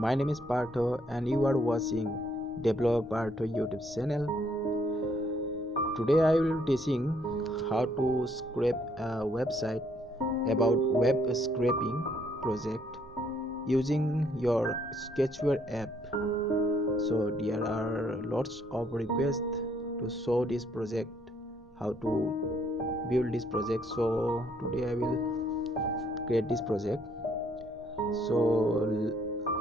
My name is Partha and you are watching Developer Partha YouTube channel. Today I will be teaching how to scrape a website about web scraping project using your Sketchware app. So there are lots of requests to show this project, how to build this project. So today I will create this project. So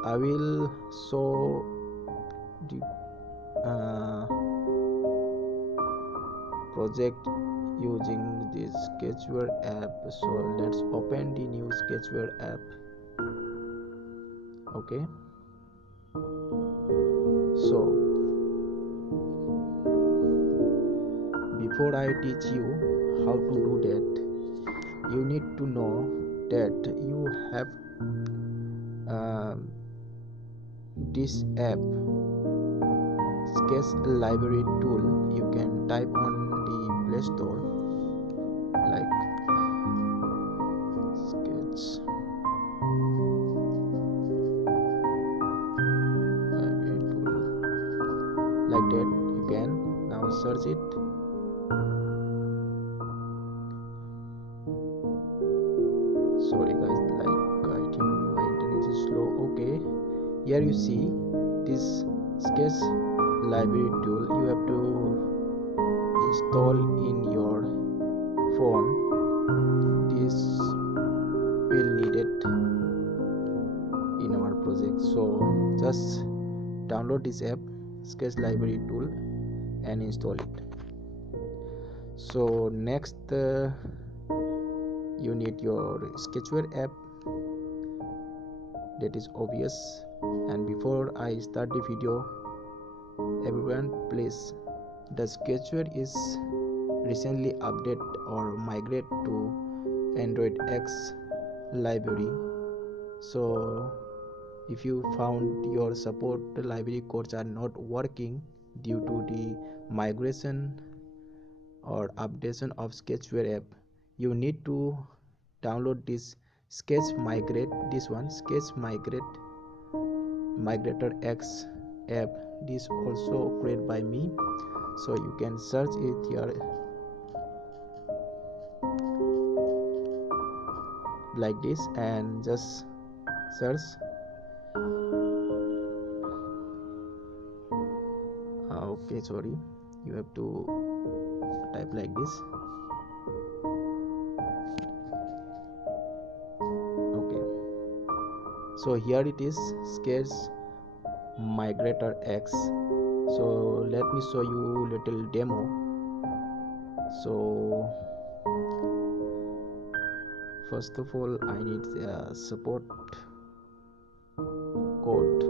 I will show the project using this Sketchware app. So let's open the new Sketchware app. Okay, so before I teach you how to do that, you need to know that you have this app Sketch library tool. You can type on the Play Store like Sketch library tool, like that. You can now search it. Sorry guys, like I think my internet is slow. Okay, here you see this Sketch library tool. You have to install in your phone. This will need it in our project. So just download this app Sketch library tool and install it. So next you need your Sketchware app, that is obvious. And before I start the video, everyone please, the Sketchware is recently updated or migrate to AndroidX library. So if you found your support library codes are not working due to the migration or updation of Sketchware app, you need to download this Sketch Migrate, this one Sketch Migrator X app. This also created by me, so you can search it here like this and just search. Okay, sorry, you have to type like this. Okay, so here it is, Sketch Migrator X. So let me show you little demo. So first of all I need a support code.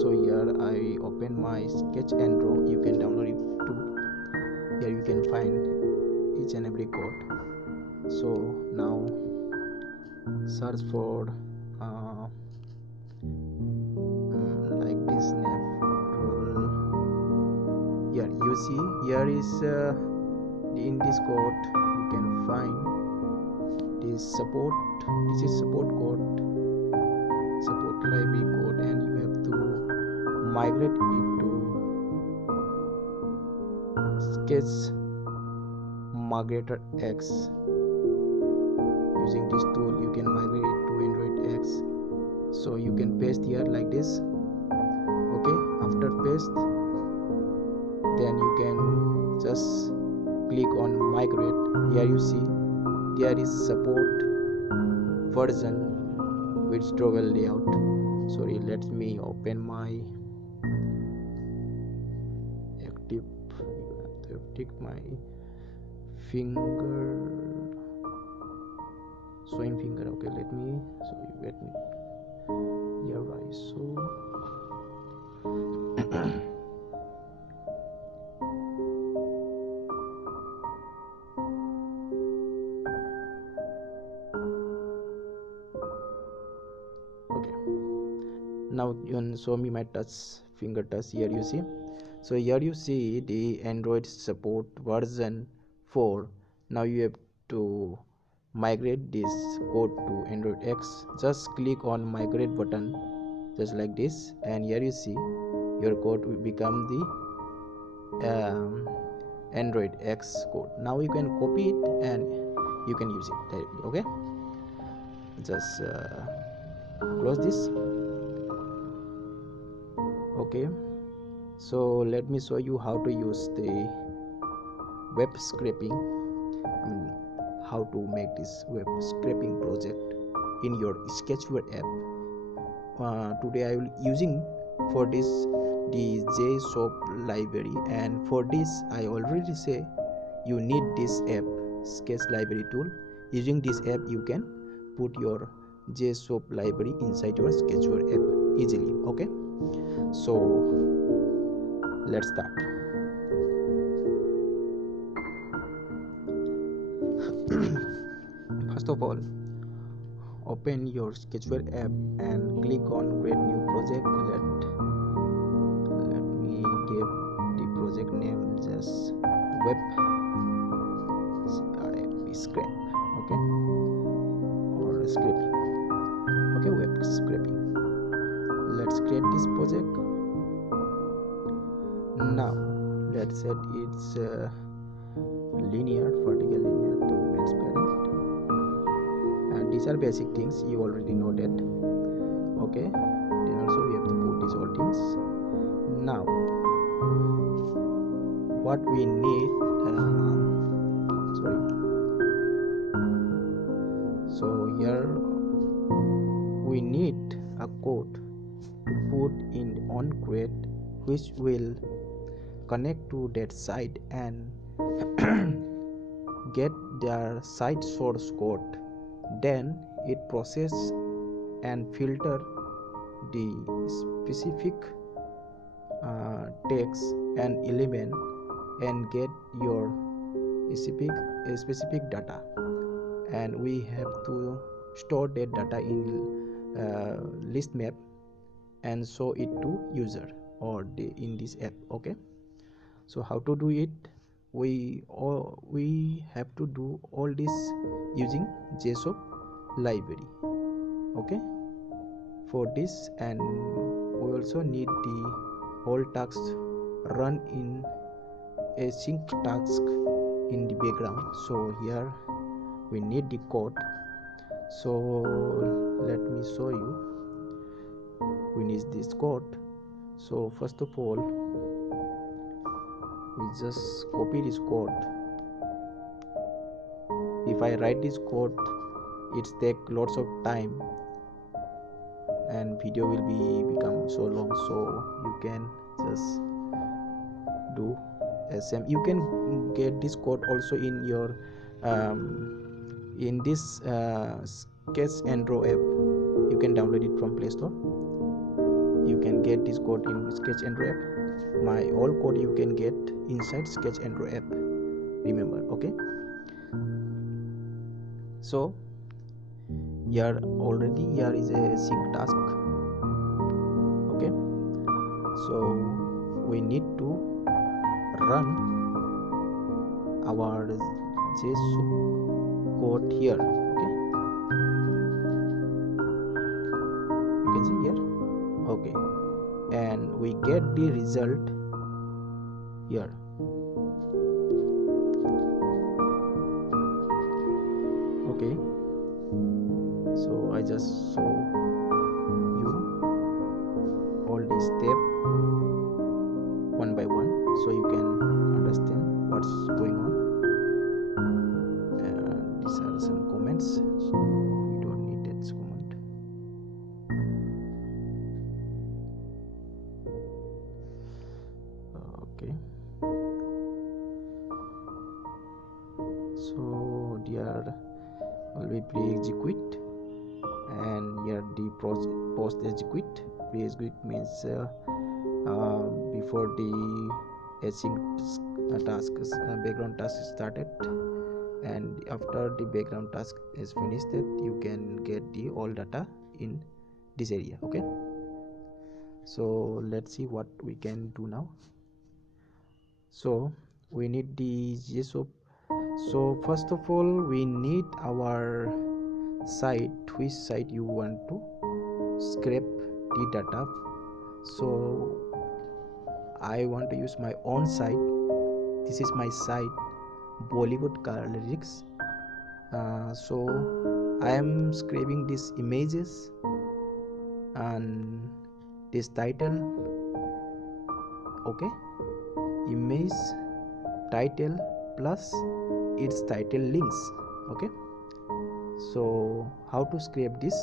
So here I open my Sketch Andro. You can download it too. Here you can find each and every code. So now search for like this rule. Here you see, here is in this code you can find this support. This is support code, support library code, and you have to migrate it to Sketch Migrator X. Using this tool you can migrate it to AndroidX. So you can paste here like this. Okay, after paste, then you can just click on migrate. Here you see there is support version with travel layout. Sorry, let me open my active. You have to take my finger, showing finger. Okay, let me here I show. Okay, now you can show me my finger touch. Here you see. So here you see the Android support version 4. Now you have to migrate this code to AndroidX. Just click on migrate button just like this, and here you see your code will become the AndroidX code. Now you can copy it and you can use it directly. Okay, just close this. Okay, so let me show you how to use the web scraping. How to make this web scraping project in your Sketchware app. Today I will using for this the JSOP library, and for this I already say you need this app, sketch library tool. Using this app you can put your JSOP library inside your Sketchware app easily. Okay, so let's start. First of all, open your Sketchware app and click on create new project. Let me give the project name just web scrape, okay, or scraping. Okay, web scraping. Let's create this project. Now let's set its linear, vertical, linear to transparent, and these are basic things, you already know that. Okay, then also we have to put these all things. Now what we need, so here we need a code to put in on create, which will connect to that site and get their site source code. Then it process and filter the specific text and element and get your specific data, and we have to store that data in list map and show it to user or in this app. Okay, so how to do it? We have to do all this using JSOP library. Okay, for this, and we also need the all tasks run in async task in the background. So here we need the code, so let me show you. We need this code. So first of all, we just copy this code. If I write this code, it take lots of time and video will become so long, so you can just do SM. You can get this code also in your in this Sketch Android app. You can download it from Play Store. You can get this code in Sketch Android app. My all code you can get inside Sketch Android app, remember. Okay, so here is a sync task. Okay, so we need to run our JSOP code here. Okay, you can see here. Okay, and we get the result here. Okay, so I just show you all these steps one by one, so you can understand what's going on. These are some comments, so we don't need that comment. Okay, so there will be pre-execute, and here the post execute. Pre-execute means before the async background task is started, and after the background task is finished, that you can get the all data in this area. Okay, so let's see what we can do now. So we need the JSOP. So first of all, we need our site, which site you want to scrape the data. So I want to use my own site. This is my site, Bollywood car lyrics. So I am scraping these images and this title. Okay, image title plus its title links. Okay, so how to scrape this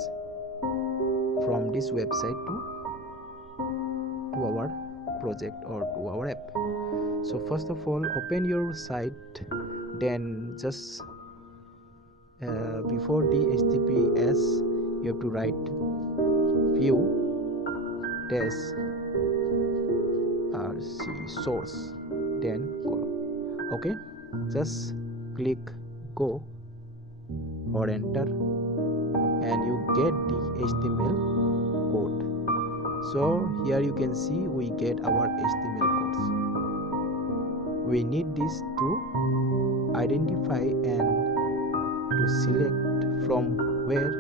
from this website to our project or to our app? So first of all, open your site, then just before the HTTPS you have to write view dash rc source, then go. Okay, just click go or enter and you get the HTML code. So here you can see we get our HTML codes. We need this to identify and to select from where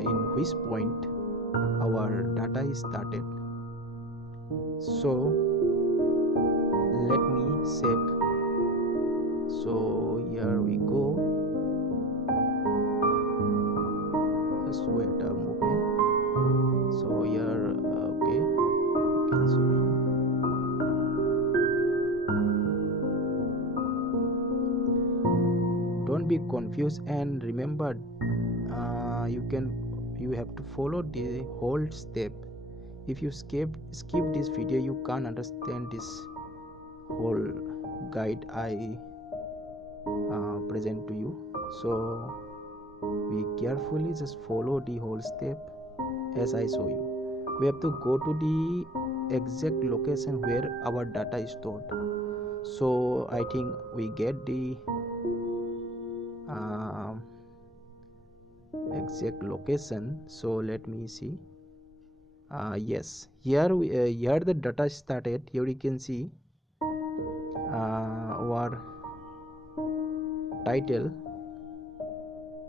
in which point our data is started. So let me check. So here we go. Just wait a moment. So here okay, you can show you. Don't be confused and remember you have to follow the whole step. If you skip this video, you can't understand this whole guide I present to you. So we carefully just follow the whole step as I show you. We have to go to the exact location where our data is stored. So I think we get the exact location. So let me see. Yes, here here the data started. Here you can see our title.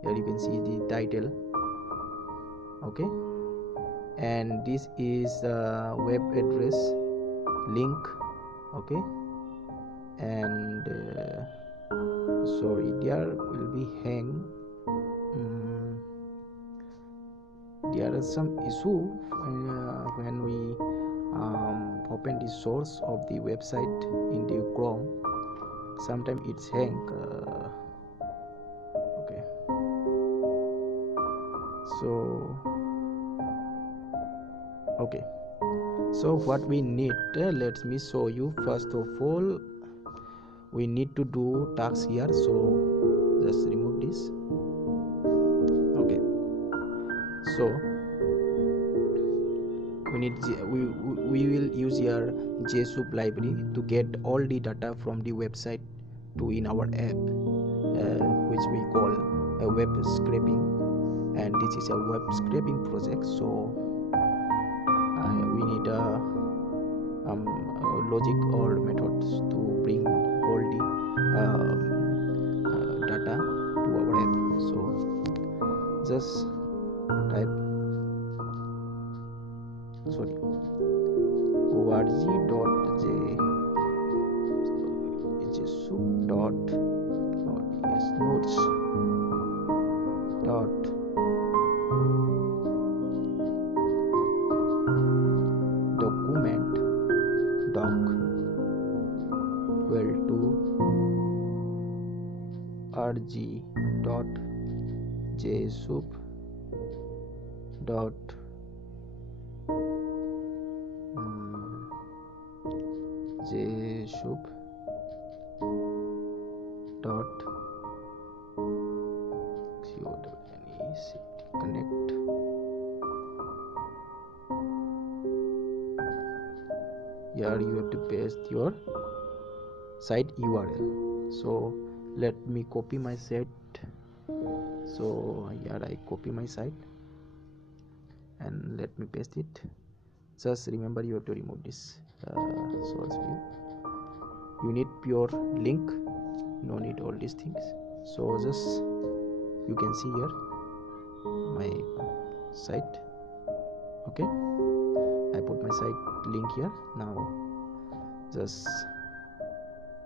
Here you can see the title. Okay, and this is web address link. Okay, and sorry, there will be hang. There is some issue when we open the source of the website in the Chrome. Sometimes it's hang. Okay, so okay, so what we need, let me show you. First of all, we need to do tasks here, so just remove this. Okay, so we will use your JSoup library to get all the data from the website to in our app, which we call a web scraping, and this is a web scraping project. So we need a logic or methods to bring all the data to our app. So just type nodes dot document doc equal to rg dot jsoup dot jsoup dot connect. Here you have to paste your site URL. So let me copy my site. So here I copy my site and let me paste it. Just remember you have to remove this source view. You need pure link, no need all these things. So just you can see here my site. Okay, I put my site link here. Now just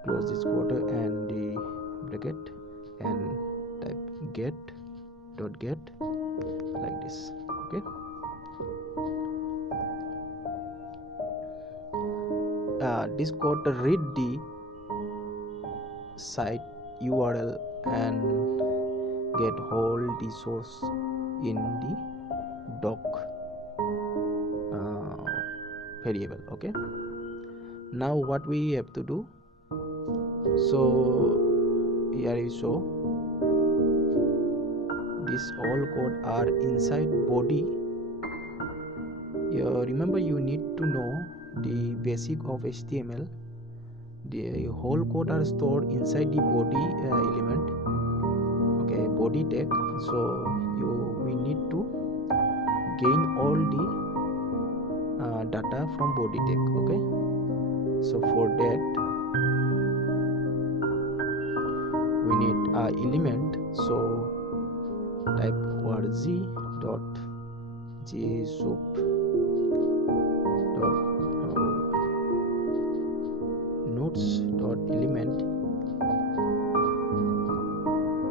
close this quote and the bracket and type get like this. Okay, this code read the site URL and get all the source in the doc variable. Okay, now what we have to do, so here you show this all code are inside body. Remember, you need to know the basic of HTML. The whole code are stored inside the body element. Okay, body tag. So we need to gain all the data from body tag. Okay, so for that we need element. So type z dot jsoup dot nodes dot element.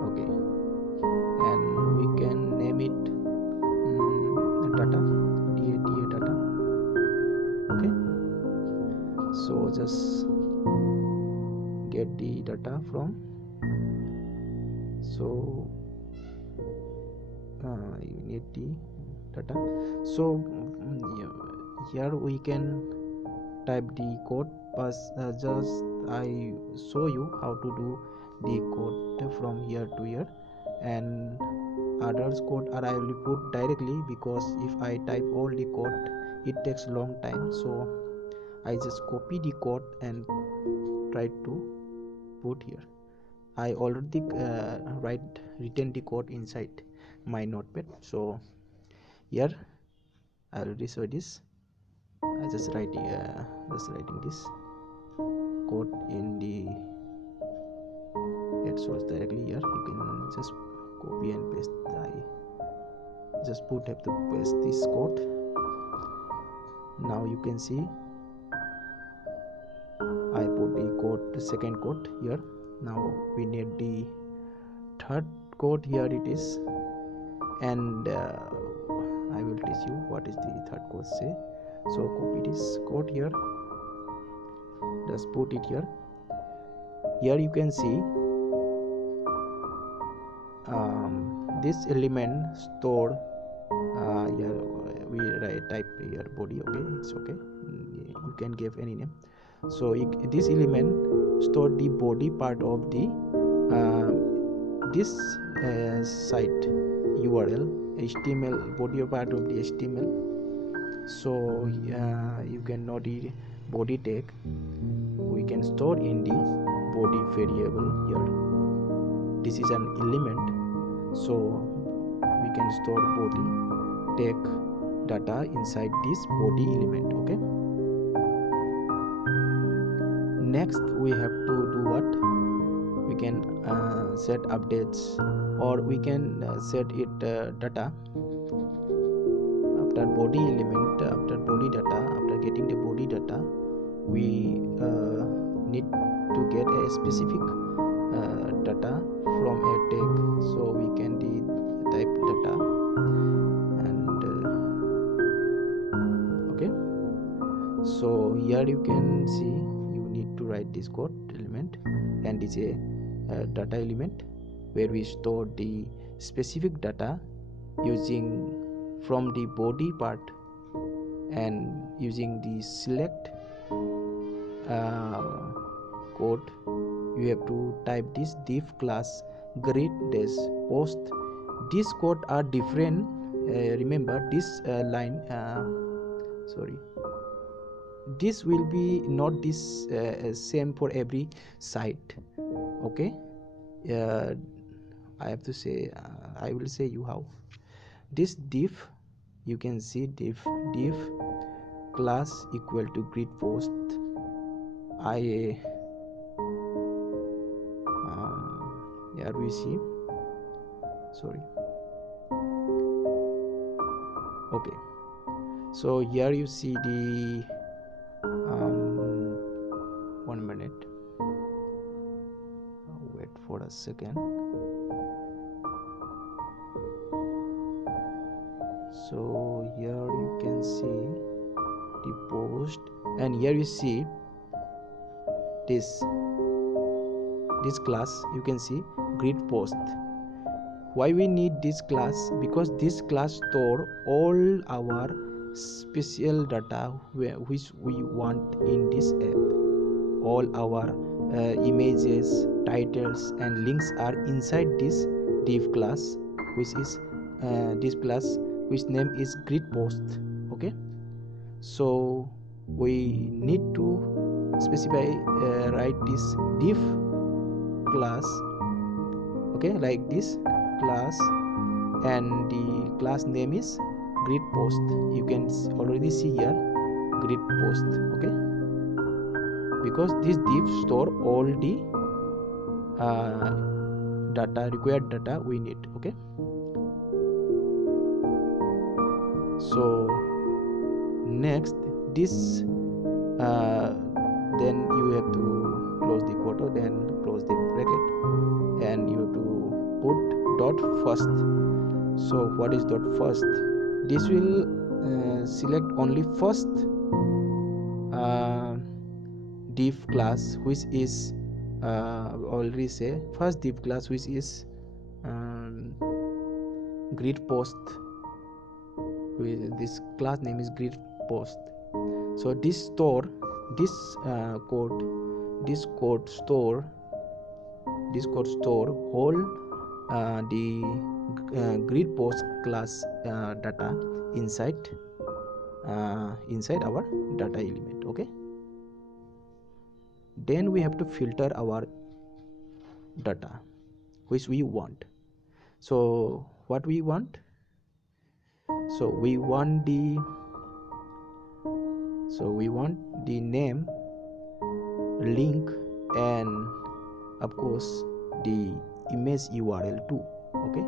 Okay, and we can name it data data. Okay, so just get the data from, so you need the data. So here we can type the code, but just I show you how to do the code from here to here, and others code I will put directly, because if I type all the code it takes long time. So I just copy the code and try to put here. I already written the code inside my notepad. So here I already saw this. I just writing this code in the head source directly here. You can just copy and paste. I just have to paste this code. Now you can see I put the code, second code here. Now we need the third code. Here it is, and I will teach you what is the third code say. So copy this code here, just put it here. Here you can see this element stored here. We type here body. Okay, it's okay, you can give any name. So this element stored the body part of the this site URL, HTML body part of the HTML. So you can know the body tag we can store in the body variable here. This is an element, so we can store body tag data inside this body element. Okay, next we have to do what? We can set updates, or we can set it data after body element, after body data. After getting the body data, we need to get a specific data from a tag. So we can type data, and okay, so here you can see you need to write this code element, and it's a data element where we store the specific data using from the body part, and using the select code you have to type this div class grid dash post. This code are different. Remember this line, sorry, this will be not this same for every site. Okay, I have to say, I will say you how. This div, you can see div class equal to grid post. Here we see, sorry, okay, So here you see the 1 minute, wait for a second. So here you can see the post, and here you see this class. You can see grid post. Why we need this class? Because this class store all our special data which we want in this app. All our images, titles and links are inside this div class, which is this class which name is grid post. Okay, so we need to specify write this div class, okay, like this class, and the class name is grid post. You can already see here grid post. Okay, because this div store all the data, required data we need. Okay, so next this then you have to close the quote, then close the bracket, and you have to put dot first. So what is dot first? This will select only first div class, which is already say first div class, which is grid post. With this class name is grid post. So this store, this code store whole the grid post class data inside our data element. Okay, then we have to filter our data which we want. So what we want? So we want the name, link, and of course the image URL too. Okay,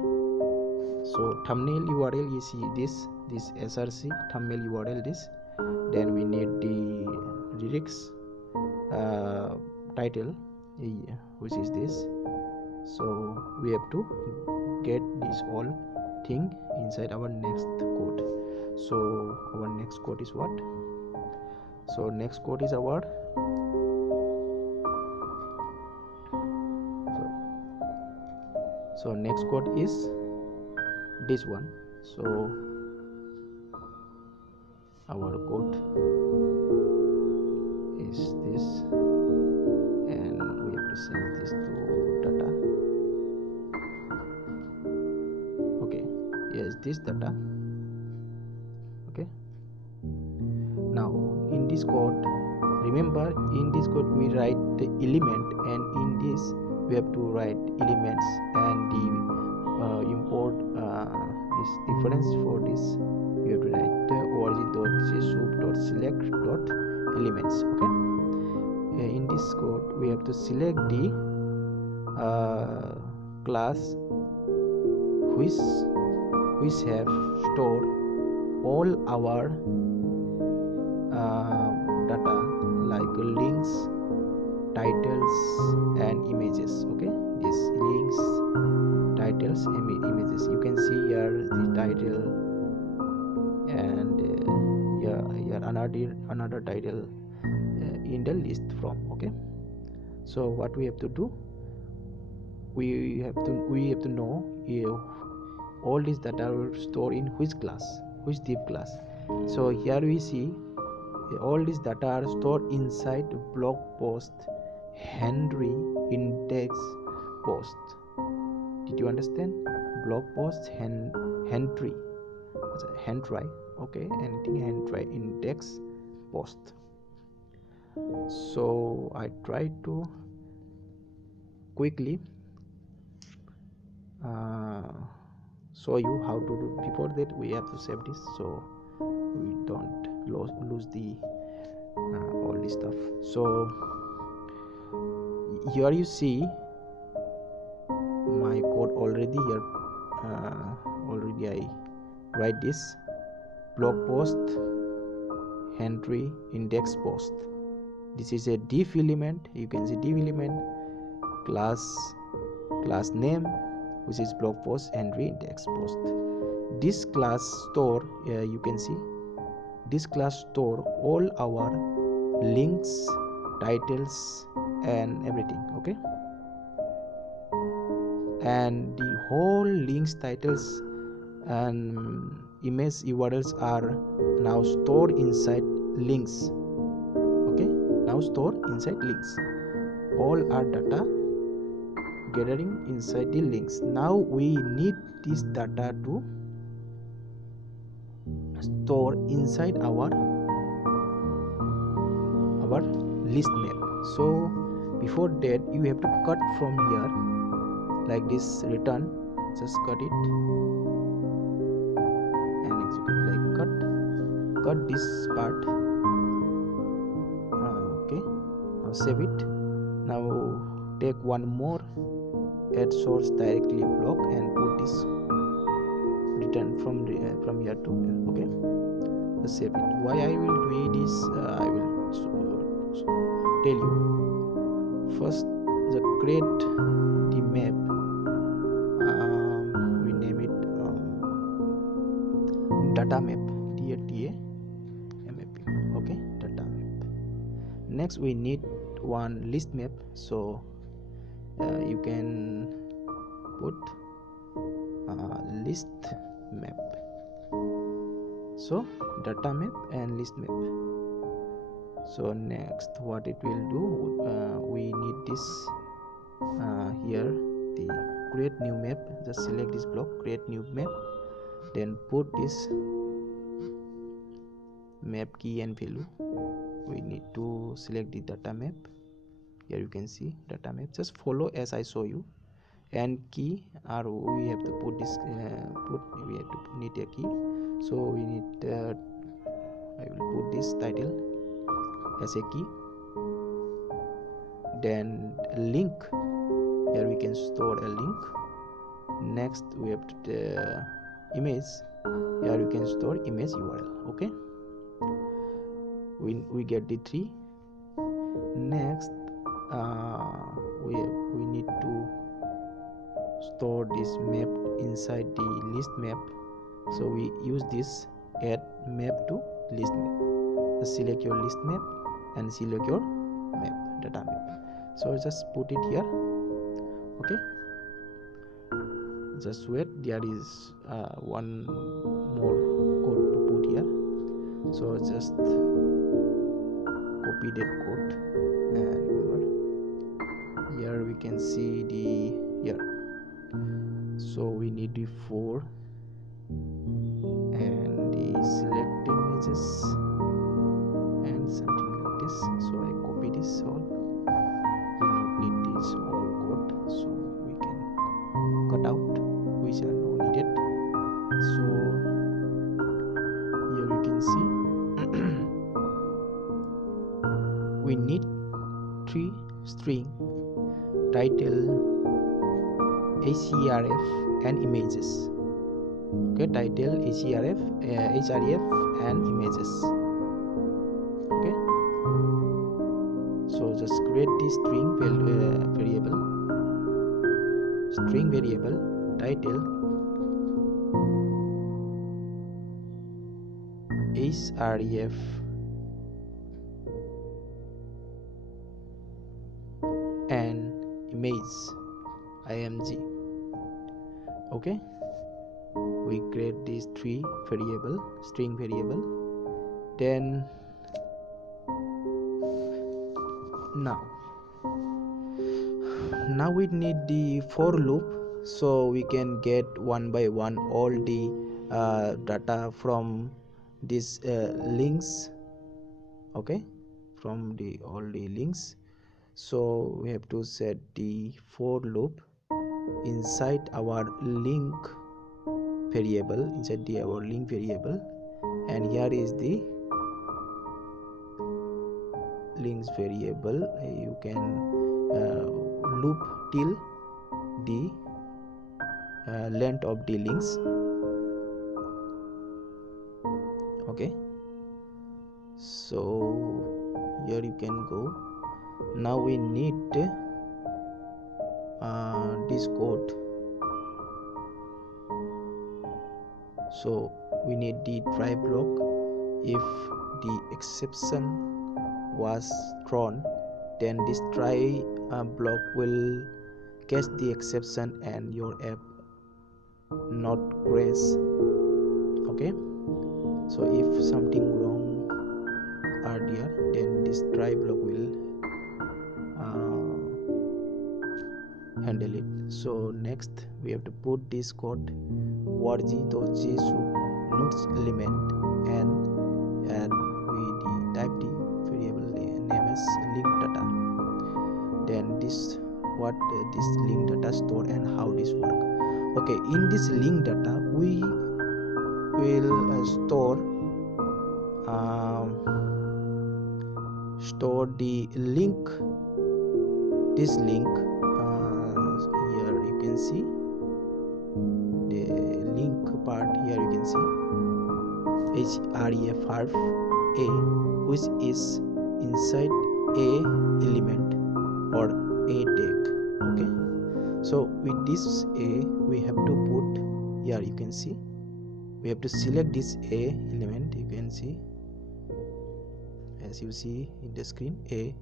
so thumbnail URL, you see this src thumbnail URL, this. Then we need the lyrics title, which is this. So we have to get this all thing inside our next code. So our next code is what? So next code is our next code is this one. So our code is this, and we have to send this to data. Okay, yes, this data. Okay, now in this code, remember in this code we write the element, and in this we have to write elements, and the import is difference for this. You have to write the origin.soup.select.elements. Okay, in this code we have to select the class which have stored all our data like links, titles and images. Okay, these links, titles, images. You can see here the title, and here another title in the list from. Okay, so what we have to do, we have to know all these data are stored in which class, which div class. So here we see all these data are stored inside blog post Henry index post. Did you understand? Blog post Henry. Okay, anything Henry index post. So I try to quickly show you how to do. Before that we have to save this so we don't lose the all this stuff. So here you see my code already here. Already I write this blog post entry index post. This is a div element. You can see div element class name, which is blog post entry index post. This class store, you can see this class store all our links, titles and everything. Okay, and the whole links, titles and image URLs are now stored inside links. Okay, now stored inside links. All our data gathering inside the links. Now we need this data to store inside our list map. So before that, you have to cut from here like this, return, just cut it and execute like cut this part. Okay, now save it. Now take one more, add source directly block and put this return from here to here. Okay, let's save it. Why I will do this, I will tell you. First, the create the map, we name it data map, DATA map. Okay, data map. Next we need one list map, so you can put list map. So data map and list map. So next what it will do, we need this here, the create new map. Just select this block, create new map, then put this map key and value. We need to select the data map. Here you can see data map. Just follow as I show you. And key, or we have to put this we have to need a key. So we need I will put this title as a key. Then link, here we can store a link. Next we have to image, here you can store image URL. Okay, we get the three. Next we need to store this map inside the list map, so we use this add map to list map. Just select your list map and select your map, data map. So just put it here. Okay, just wait, there is one more code to put here, so just copy that code. And remember, here we can see the here, so we need the 4 and the select images and something like this. So I copy this all. We don't need this all code, so we can cut out which are not needed. So here you can see we need 3 string, title, href and images. Okay, title, href and images. Okay, so just create this string variable title, href and image img. Okay, we create these 3 string variable. Then now we need the for loop, so we can get one by one all the data from these links. Okay, from all the links. So we have to set the for loop inside our link variable, our link variable, and here is the links variable. You can loop till the length of the links. Okay, So here you can go. Now we need this code. So we need the try block. If the exception was thrown, then this try block will catch the exception and your app not crash. Okay, so if something wrong are there, then this try block will handle it. So next we have to put this code warg.jsu nodes element and we type the variable name as link data. Then this what this link data store and how this work. Okay, in this link data we will store the link. This link here you can see the link part. Here you can see href a, which is inside a element or a tag. Okay, so with this a we have to put here, you can see we have to select this a element. You can see, as you see in the screen, a.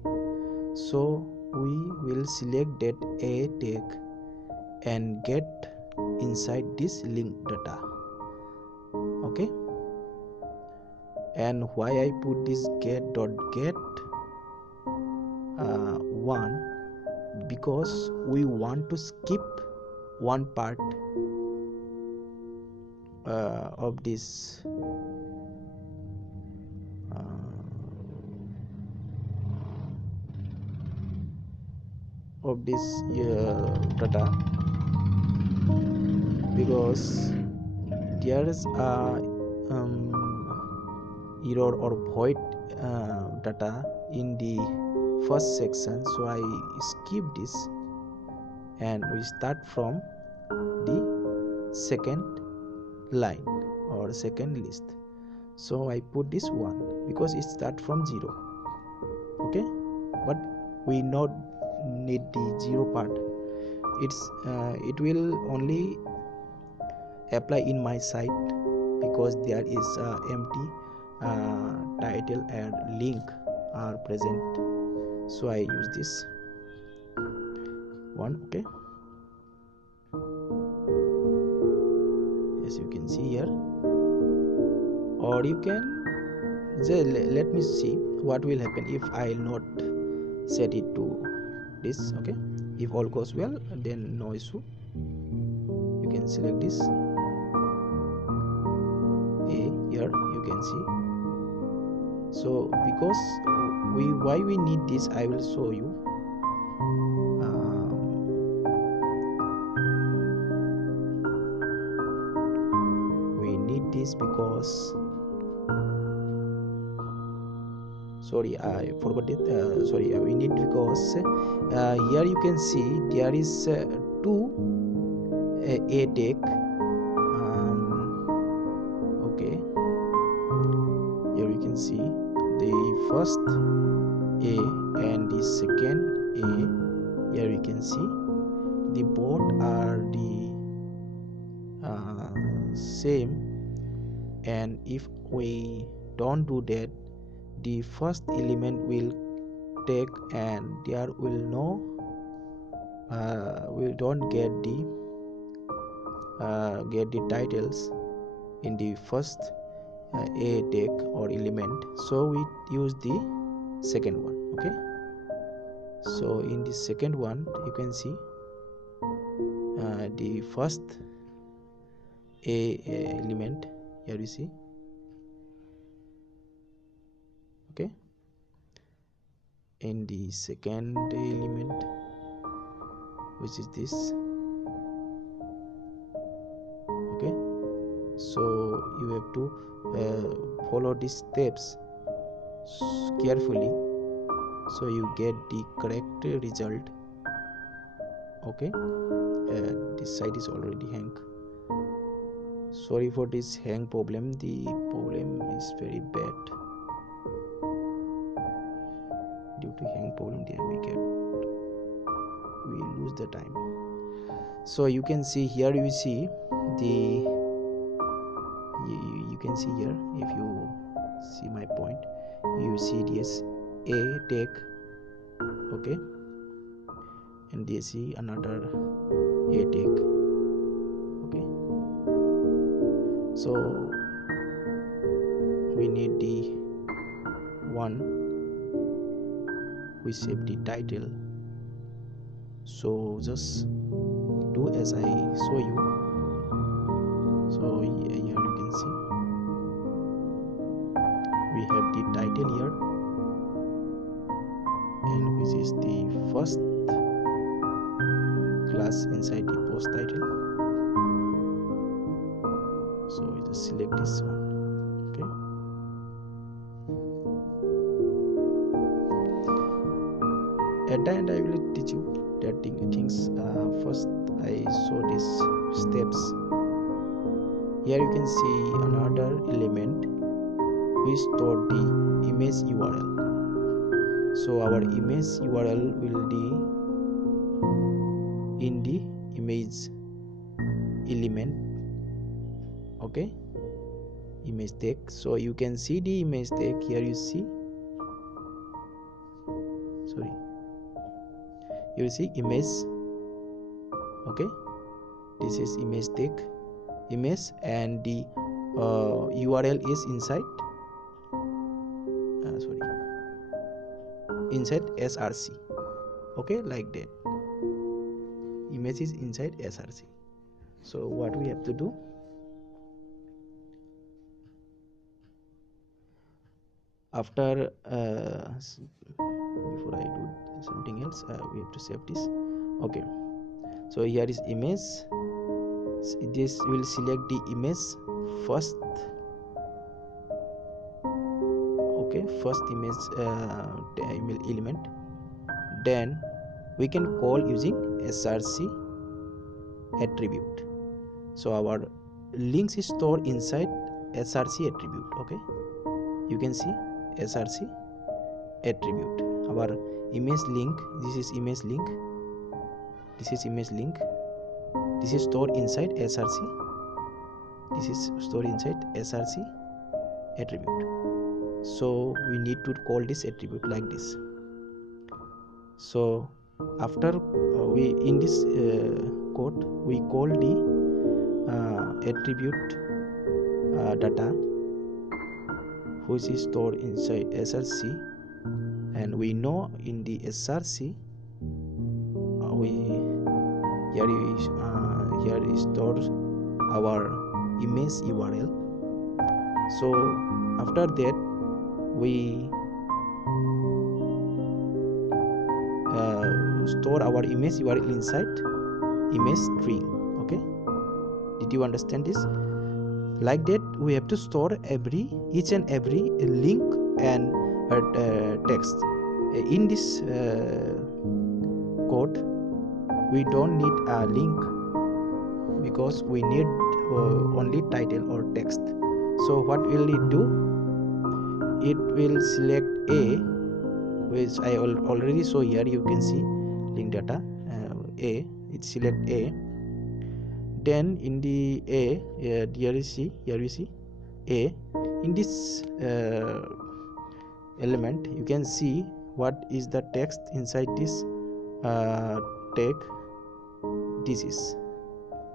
So we will select that a tag and get inside this link data. Okay, and why I put this get.get one, because we want to skip one part of this data, because there is a error or void data in the first section. So I skip this and we start from the second line or second list. So I put this one because it start from 0. Okay, but we not need the 0 part. It will only apply in my site because there is empty title and link are present. So I use this one. Okay, as you can see here, or you can let me see what will happen if I'll not set it to this. Okay, if all goes well, then no issue. You can select this a here, you can see. So because why we need this, I will show you. We need this because sorry, I forgot it. We need because here you can see there is two a tag. Okay, here you can see the first a and the second a. Here you can see the both are the same, and if we don't do that, the first element will take and there will no we don't get the titles in the first a tag or element. So we use the second one. Okay, so in the second one you can see the first a element. Here you see. Okay, in the second element, which is this. Okay, so you have to follow these steps carefully so you get the correct result. Okay, this site is already hang. Sorry for this hang problem. The problem is very bad. due to hang problem there we lose the time. So you can see here, you see the you can see here, if you see my point, you see this A take, okay, and they see another A take, okay. So we need the one we save the title. So just do as I show you. So here you can see we have the title here, and which is the first class inside the post title. So we just select this one, okay. At the end I will teach you that things. First I show these steps. Here you can see another element. We store the image URL. So our image URL will be in the image element, okay, image tag. So you can see the image tag here, you see, sorry, you see image, okay, this is image tag, image, and the URL is inside inside src, okay, like that. Image is inside src. So what we have to do, after before I do something else, we have to save this, okay. So here is image. This will select the image first, okay, first image element. Then we can call using src attribute. So our links is stored inside src attribute, okay. You can see src attribute. Our image link, this is image link, this is image link, this is stored inside src, this is stored inside src attribute. So we need to call this attribute like this. So after we in this code we call the attribute data, which is stored inside src, and we know in the src here is stored our image URL. So after that we store our image URL inside image string, okay. Did you understand this? Like that we have to store each and every link and text. In this code we don't need a link because we need only title or text. So what will it do? It will select A, which I already show here. You can see link data A, it select A. Then in the A, here you see A. In this element you can see what is the text inside this tag. This is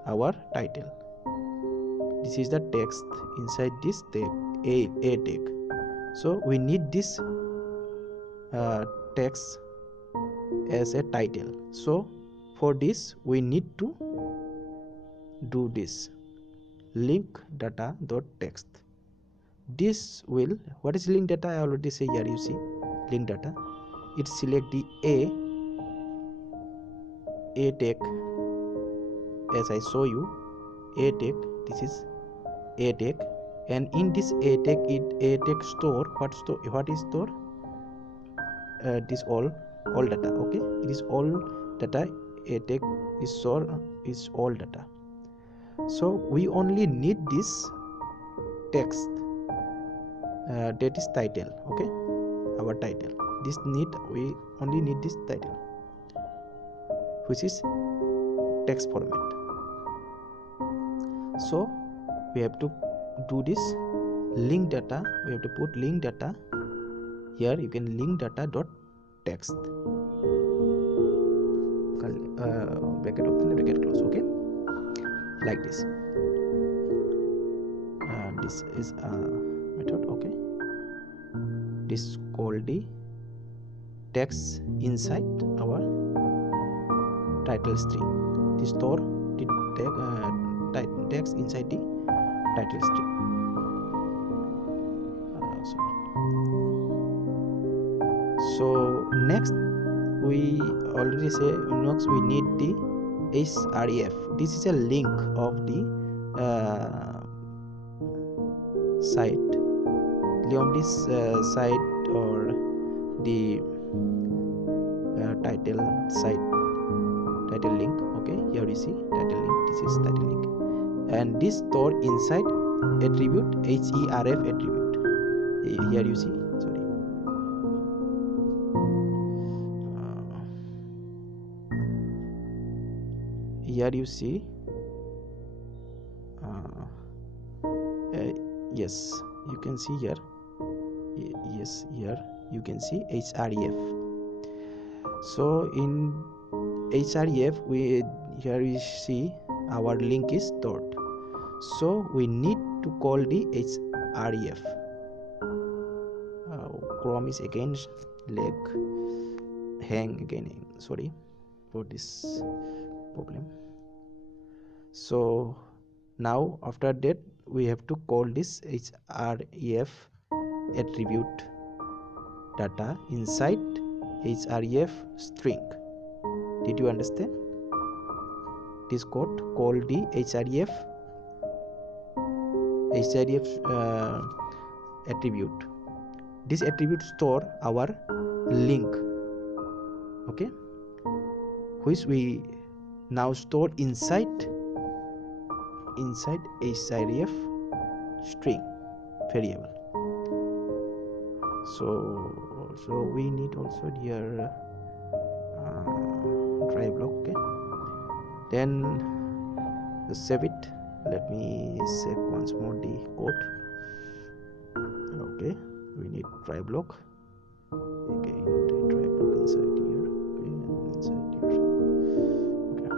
our title. This is the text inside this tag, A tag. So we need this text as a title. So for this we need to do this link data dot text. This will, what is link data? I already say here, you see link data. It select the A tag as I show you, A tag. This is A tag, and in this A tag store what is store? This all data, okay. It is all data. A tag is store is all data. So we only need this text, that is title, okay, our title. we only need this title, which is text format. So we have to do this link data. We have to put link data here. You can link data dot text, bracket open, bracket close. Okay, like this. This is a method. Okay, this is called the text inside our title string. To store the text inside the title string. So next we already say next we need the href. This is a link of the site, on this site or the title site title link. Okay, here you see title link. This is title link, and this stored inside attribute href attribute. Here you see, sorry, here you see yes, you can see here. Yes, here you can see href. So in href here we see our link is stored, so we need to call the href. Chrome is again hang again, sorry for this problem. So now after that we have to call this href attribute data inside href string. Did you understand this code? Call the href attribute. This attribute store our link, okay, which we now store inside href string variable. So we need also here try block. Okay, then save it. Let me save once more the code. Okay, we need try block again, the try block inside here. Okay, and inside here. Okay,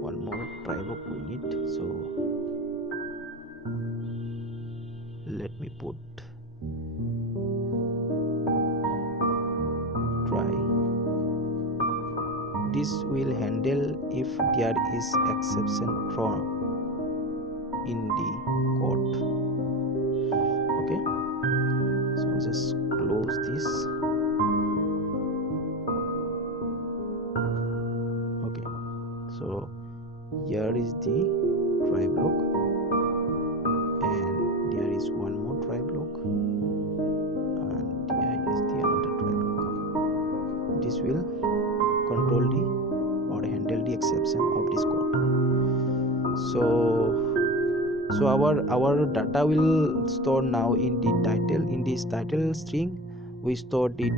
one more try block we need. So let me put try. This will handle if there is exception thrown in the code. Okay, so just close this. Okay, so here is the try block, and there is one more try block, and here is the another try block. This will control the or handle the exception of this code. So our data will store now in the title. In this title string we store the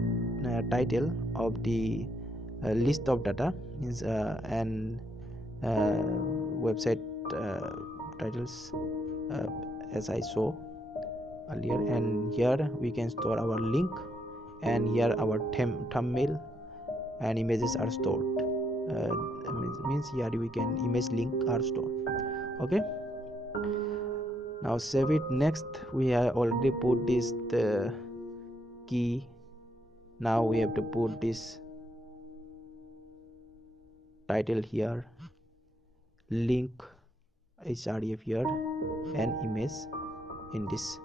title of the list of data and website titles as I saw earlier, and here we can store our link, and here our thumbnail and images are stored. Means here we can image link are stored. Okay, now save it. Next we have already put this the key. Now we have to put this title here, link href here, and image in this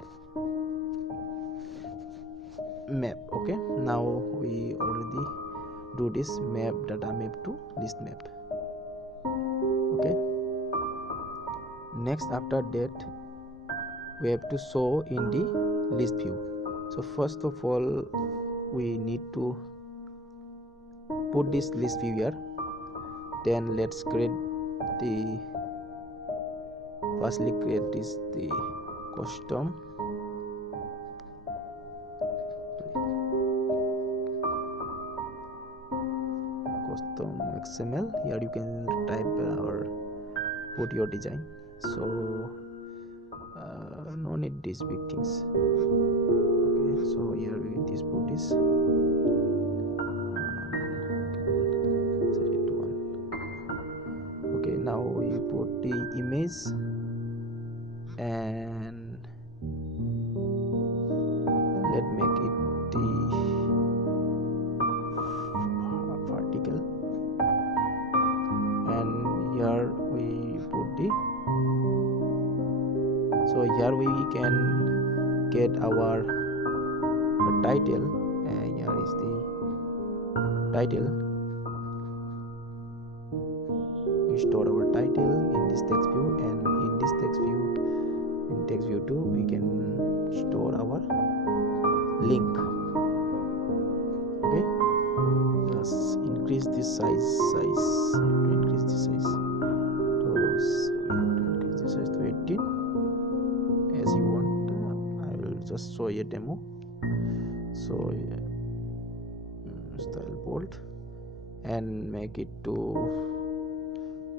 map. Okay, now we already do this map data map to list map. Okay, next after that we have to show in the list view. So first of all we need to put this list view here. Then let's create the firstly create this the custom custom XML. Here you can type or put your design. So no need these big things. Okay, so here we this put this. Set it to 1. Okay, now we put the image and let make it the vertical, and here we put the, so here we can get our title, and here is the title. We store our title in this text view, and in this text view, in text view 2, we can store our link. Okay, let's increase this size. Increase this size to, increase this size to 18 as you want. I will just show you a demo. So style bold and make it to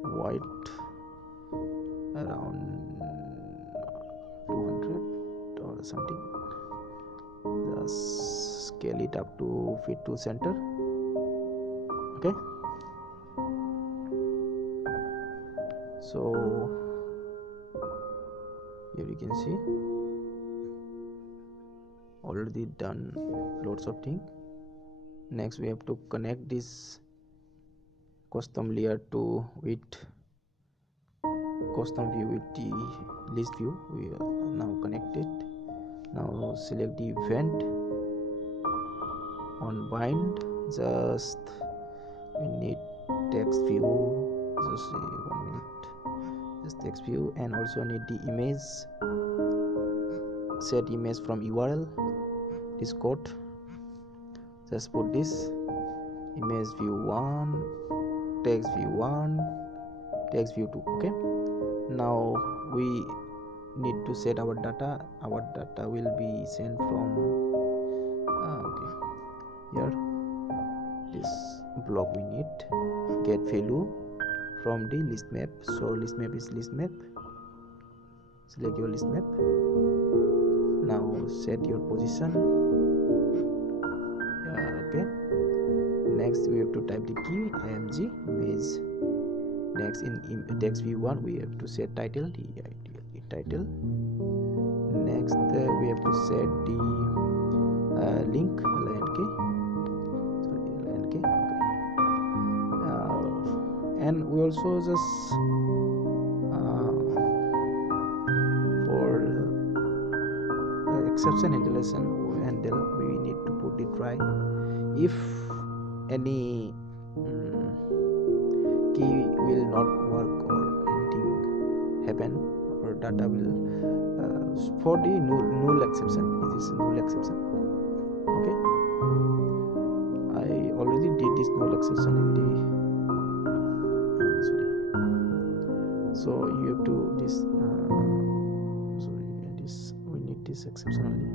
white around 200 or something. Just scale it up to fit to center. Okay, so here you can see already done lots of things. Next we have to connect this custom layer to with custom view with the list view. We are now connected. Now select the event on bind. Just we need text view, just 1 minute, just text view, and also need the image. Set image from URL, this code. Just put this image view 1, text view 1, text view 2. Okay, now we need to set our data. Our data will be sent from okay, here this block we need get value from the list map. So list map is list map. Select your list map. Now set your position. Okay, next we have to type the key img image. Next in text view 1 we have to set title, the title. Next we have to set the link link. Okay, and we also just for exception handle we need to put the try. If any key will not work or anything happen, or data will for the null exception. It is null exception. Okay, I already did this null exception in the so you have to this this we need this exception only.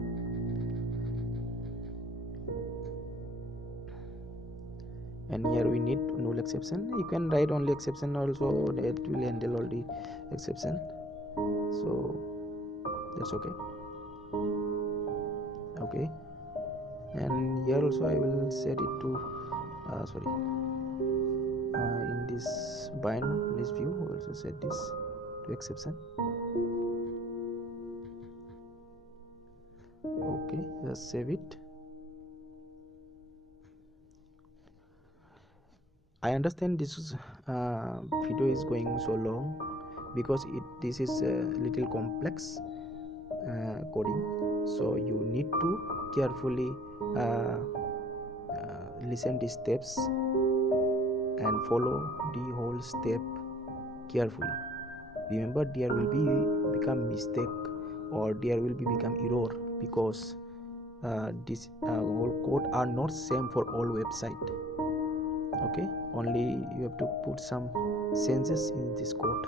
And here we need null exception. You can write only exception also, that will handle all the exception, so that's okay. Okay, and here also I will set it to in this bind list view also set this to exception. Okay, just save it. I understand this video is going so long because this is a little complex coding, so you need to carefully listen the steps and follow the whole step carefully. Remember, there will be become mistake or there will be become error because this whole code are not same for all website. Okay, only you have to put some changes in this code.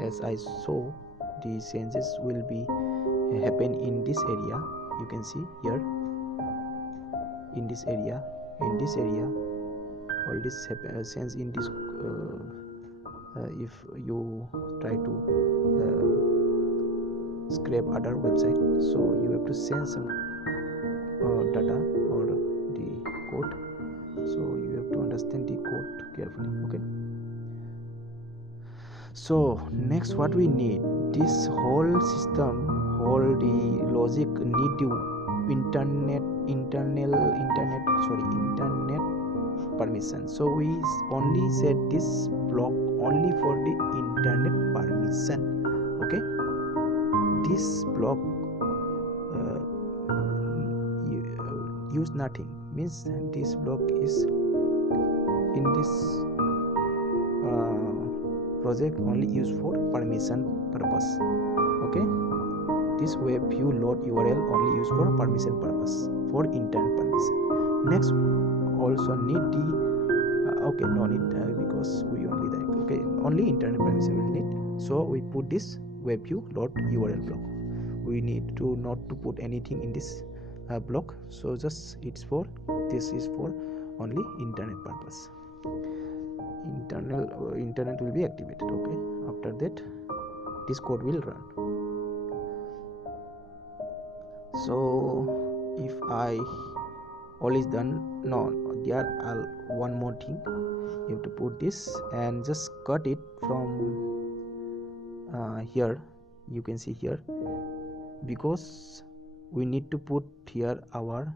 As I saw, the changes will be happen in this area. You can see here in this area all this sense in this if you try to scrape other website, so you have to send some data or the code, so you have to understand the code carefully. Okay, so next what we need, this whole system, whole the logic need the internet permission. So we only set this block only for the internet permission. Okay, this block use nothing, means this block is in this project only used for permission purpose. Okay, this web view load URL only used for permission purpose, for internet permission. Next also need the okay, no need because we only that. Okay, only internet permission will need, so we put this web view load URL block. We need to not to put anything in this block, so just it's for this is for only internet purpose. Internet will be activated. Okay, after that this code will run. So if I all is done, no, there are one more thing, you have to put this and just cut it from here, you can see here, because we need to put here our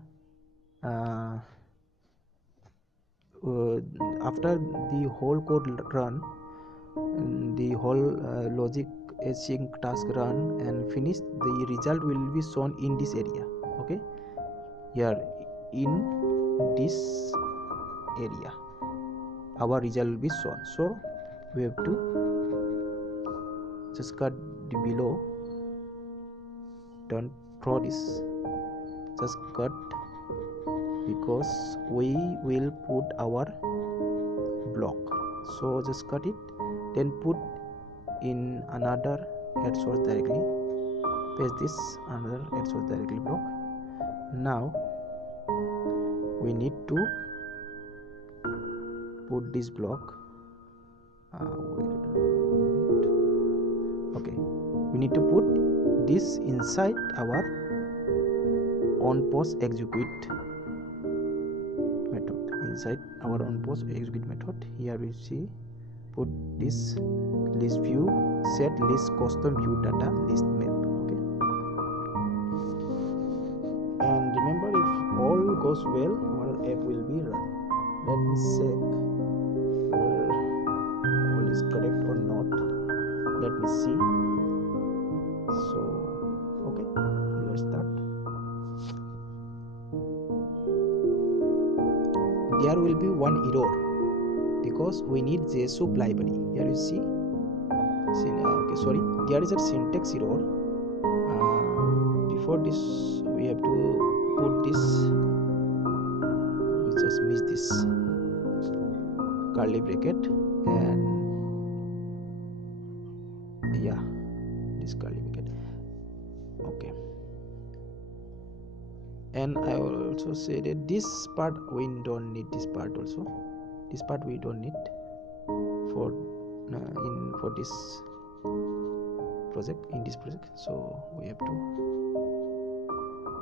after the whole code run, the whole logic async task run and finish, the result will be shown in this area. Okay, here in this area our result will be shown, so we have to just cut the below, don't throw this, just cut, because we will put our block, so just cut it, then put in another add source directly, paste this another add source directly block. Now we need to put this block okay, we need to put this inside our on post execute method, inside our on post execute method. Here we see put this list view set list custom view data list map. Okay, and remember, if all goes well, our app will be run. Let me check whether all is correct or not. Let me see. So okay, let's start. There will be one error because we need JSON library. Here you see, okay, sorry, there is a syntax error. Before this we have to put this, we just miss this curly bracket, and yeah, this curly bracket. Okay, and I also say that this part we don't need, this part also, this part we don't need for for this project, in this project, so we have to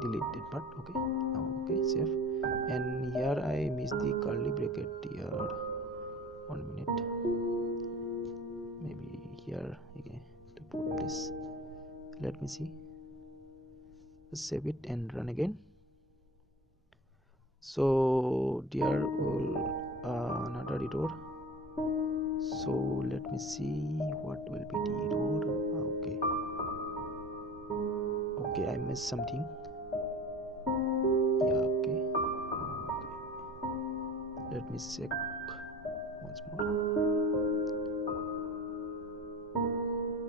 delete that part. Okay, now okay, save. And here I missed the curly bracket here, 1 minute, maybe here again to put this. Let me see, save it and run again. So there will another error, so let me see what will be the error. Okay, I missed something. Yeah, okay, let me check once more.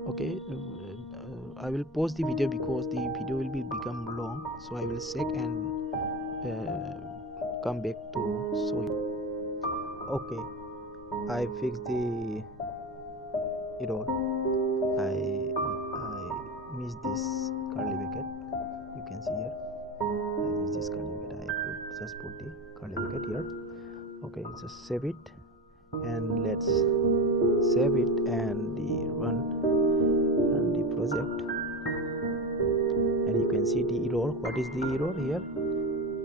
Okay, I will pause the video because the video will be become long, so I will check and come back to show you. Okay, I fixed the error. I missed this curly bracket, you can see here. I missed this curly bracket. I just put the curly bracket here. Okay, just save it, and let's save it and run the project, and you can see the error. What is the error here?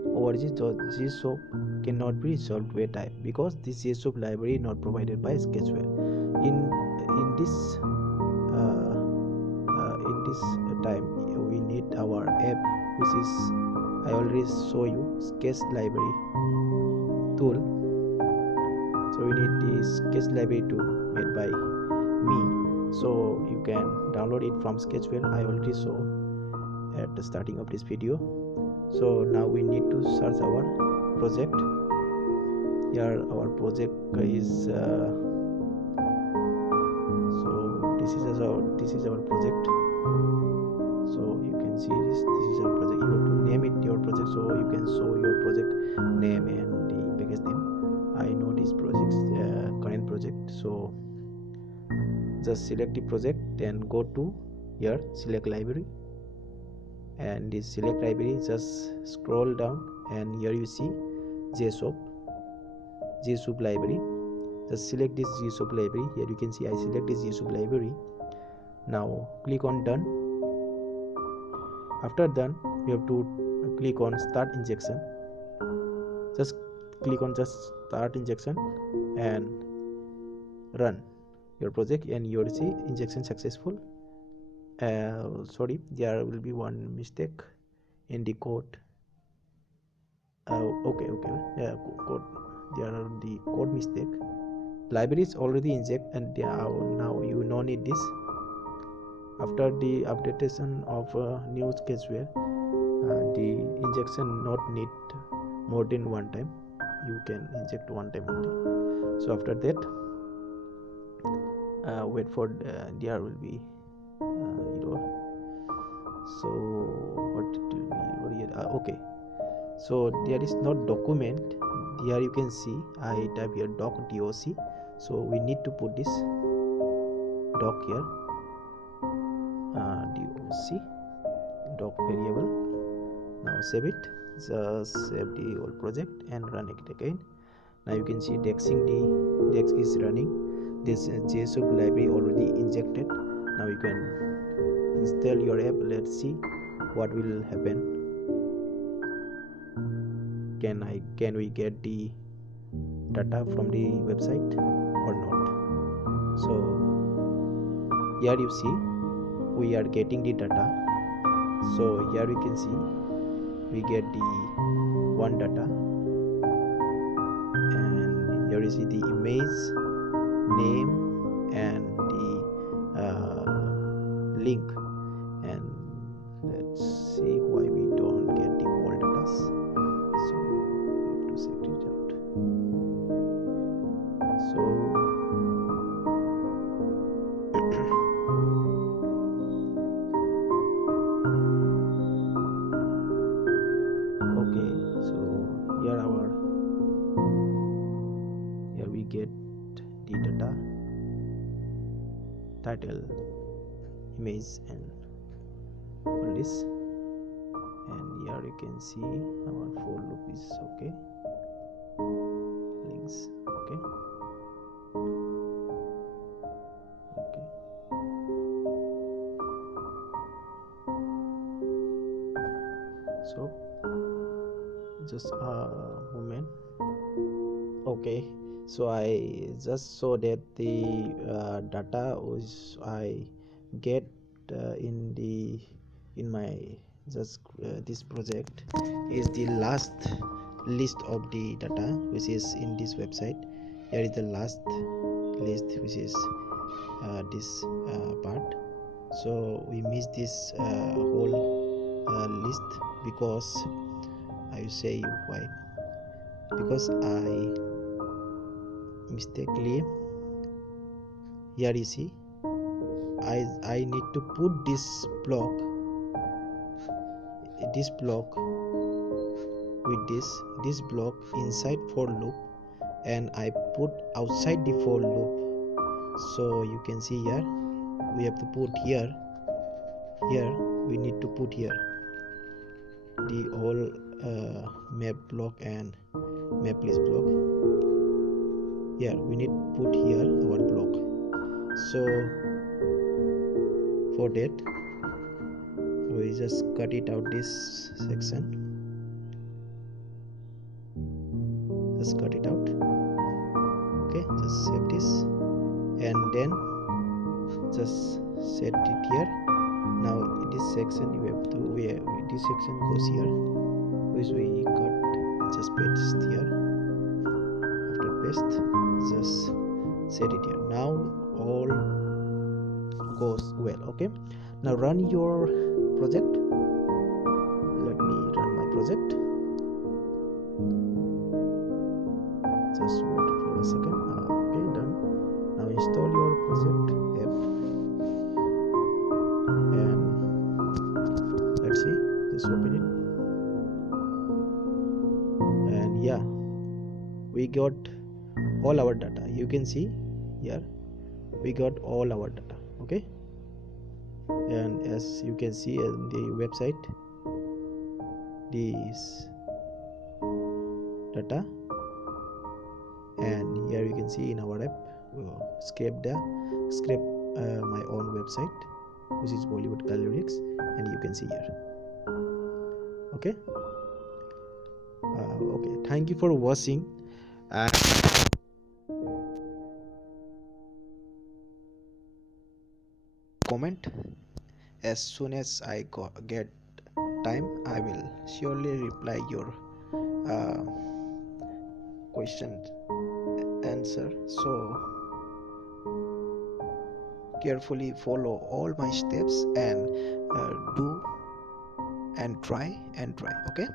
org.So cannot be resolved with type because this JSON library not provided by Sketchware. In this time we need our app, which is I already show you sketch library tool. So we need this sketch library tool made by me, so you can download it from Sketchware. I already show at the starting of this video. So now we need to search our project. Here our project is so this is our project. So you can see this is our project. You have to name it your project, so you can show your project name and the package name. I know this project's current project, so just select the project, then go to here, select library, and this select library, just scroll down, and here you see JSON library. Just select this JSON library. Here you can see I select this JSON library. Now click on done. After done, you have to click on start injection. Just click on start injection and run your project, and you will see injection successful. Sorry, there will be one mistake in the code. Okay, yeah, code, there are the code mistake. Library is already inject, and now you no need this. After the updatation of new Sketchware, the injection not need more than one time. You can inject one time only. So after that, wait for there will be error. So what it will be? Okay, so there is no document. Here you can see I type here doc. So we need to put this doc here, doc variable. Now save it. Just save the whole project and run it again. Now you can see Dex is running. This JSON library already injected. Now you can install your app. Let's see what will happen. Can we get the data from the website or not? So here you see we are getting the data. So here we can see we get the one data, and here you see the image, name, and the link. And let's see why we don't get the whole data. So we have to set it out. So okay, so here we get the data, title, image, and all this. And here you can see our for loop is okay, links okay. So just a moment. Okay, so I just saw that the data which I get in my this project is the last list of the data which is in this website. Here is the last list, which is this part. So we miss this whole list because I will say why. Because I mistakenly, here you see I need to put this block with this block inside for loop, and I put outside the for loop. So you can see here we have to put here we need to put here the whole map block and map list block. Here we need put here our block. So for that we just cut it out this section. Just cut it out. Okay, just save this and then just set it here. Now this section you have to this section goes here, which we cut. Just paste here. After paste, just set it here. Now all goes well. Okay, now run your project. Let me run my project. Just wait for a second. Okay, done. Now install your project app and let's see. Just open it. And yeah, we got all our data. You can see here we got all our data. Okay, and as you can see in the website, this data, and here you can see in our app scrape my own website, which is Bollywood AndroidX, and you can see here. Okay, okay, thank you for watching, and comment. As soon as I get time, I will surely reply your question answer. So carefully follow all my steps and do and try. Okay,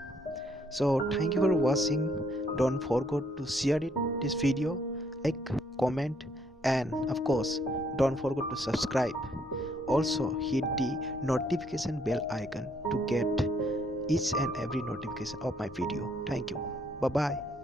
so thank you for watching. Don't forget to share this video, like, comment, and of course don't forget to subscribe. Also hit the notification bell icon to get each and every notification of my video. Thank you. Bye bye.